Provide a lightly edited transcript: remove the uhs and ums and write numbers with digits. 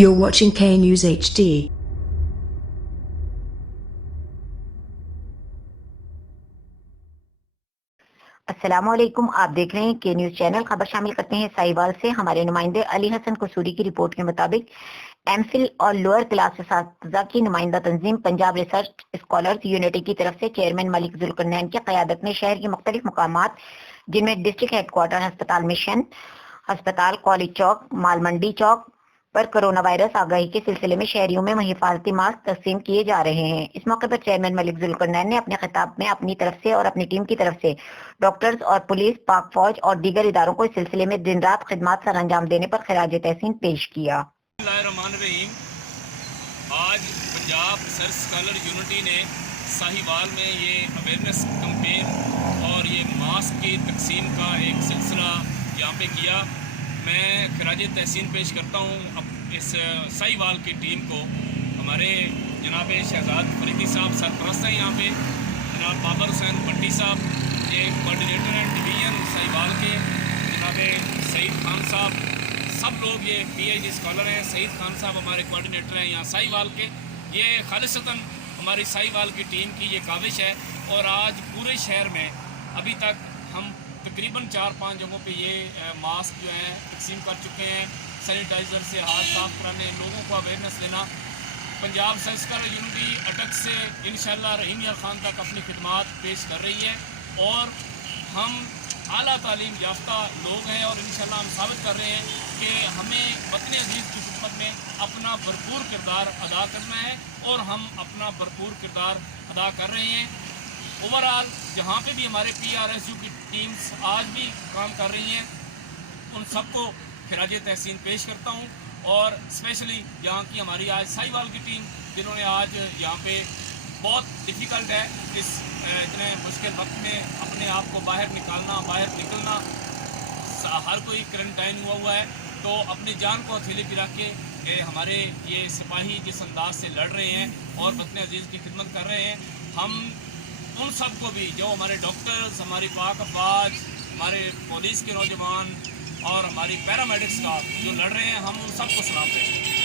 You're watching K News HD. السلام علیکم، آپ دیکھ رہے ہیں کے نیوز چینل۔ خبر شامل کرتے ہیں سائیوال سے۔ ہمارے نمائندے علی حسن قصوری کی رپورٹ کے مطابق ایم فل اور لوئر کلاس اساتذہ کی نمائندہ تنظیم پنجاب ریسرچ اسکالرز یونٹی کی طرف سے چیئرمین ملک ذوالقرنین کی قیادت میں شہر کے مختلف مقامات جن میں ڈسٹرکٹ ہیڈ کوارٹر ہسپتال مشن ہسپتال، کالج چوک، مال منڈی چوک پر کرونا وائرس آگاہی کے سلسلے میں شہریوں میں حفاظتی ماسک تقسیم کیے جا رہے ہیں۔ اس موقع پر چیئرمین ملک ذوالقرنین نے اپنے خطاب میں اپنی طرف سے اور اپنی ٹیم کی طرف سے ڈاکٹرز اور پولیس، پاک فوج اور دیگر اداروں کو اس سلسلے میں دن رات خدمات سر انجام دینے پر خراج تحسین پیش کیا۔ بسم اللہ الرحمن الرحیم۔ آج پنجاب ریسرچ اسکالر یونٹی نے ساہیوال میں یہ اویئرنیس کمپین اور یہ ماسک کی تقسیم کا ایک سلسلہ یہاں پہ کیا۔ میں خراج تحسین پیش کرتا ہوں اس ساہیوال کی ٹیم کو۔ ہمارے جناب شہزاد فریدی صاحب سرپرست ہیں یہاں پہ، جناب بابر حسین پنڈی صاحب یہ کوآرڈینیٹر ہیں ڈویژن ساہیوال کے، جناب سعید خان صاحب، سب لوگ یہ پی ایچ ڈی اسکالر ہیں۔ سعید خان صاحب ہمارے کوآرڈینیٹر ہیں یہاں ساہیوال کے۔ یہ خالصتاً ہماری ساہیوال کی ٹیم کی یہ کاوش ہے، اور آج پورے شہر میں ابھی تک ہم تقریباً 4-5 جگہوں پہ یہ ماسک جو ہیں تقسیم کر چکے ہیں۔ سینیٹائزر سے ہاتھ صاف کرانے، لوگوں کو اویئرنیس دینا۔ پنجاب ریسرچ اسکالر یونٹی اٹک سے انشاءاللہ رحیم یار خان تک اپنی خدمات پیش کر رہی ہے، اور ہم اعلیٰ تعلیم یافتہ لوگ ہیں، اور انشاءاللہ ہم ثابت کر رہے ہیں کہ ہمیں وطن عزیز کی خدمت میں اپنا بھرپور کردار ادا کرنا ہے، اور ہم اپنا بھرپور کردار ادا کر رہے ہیں۔ اوورآل جہاں پہ بھی ہمارے پی آر ایس یو کی ٹیمز آج بھی کام کر رہی ہیں، ان سب کو خراج تحسین پیش کرتا ہوں، اور اسپیشلی یہاں کی ہماری آج ساہیوال کی ٹیم، جنہوں نے آج یہاں پہ بہت ڈیفیکلٹ ہے اس اتنے مشکل وقت میں اپنے آپ کو باہر نکلنا، ہر کوئی کرنٹائن ہوا ہے، تو اپنی جان کو ہتھیلی پہ رکھ کے کہ ہمارے یہ سپاہی جس انداز سے لڑ رہے ہیں اور وطن عزیز کی خدمت کر رہے ہیں، ہم ان سب کو بھی، جو ہمارے ڈاکٹرز، ہماری پاک افواج، ہمارے پولیس کے نوجوان اور ہماری پیرامیڈکس کا جو لڑ رہے ہیں، ہم ان سب کو سلام کریں۔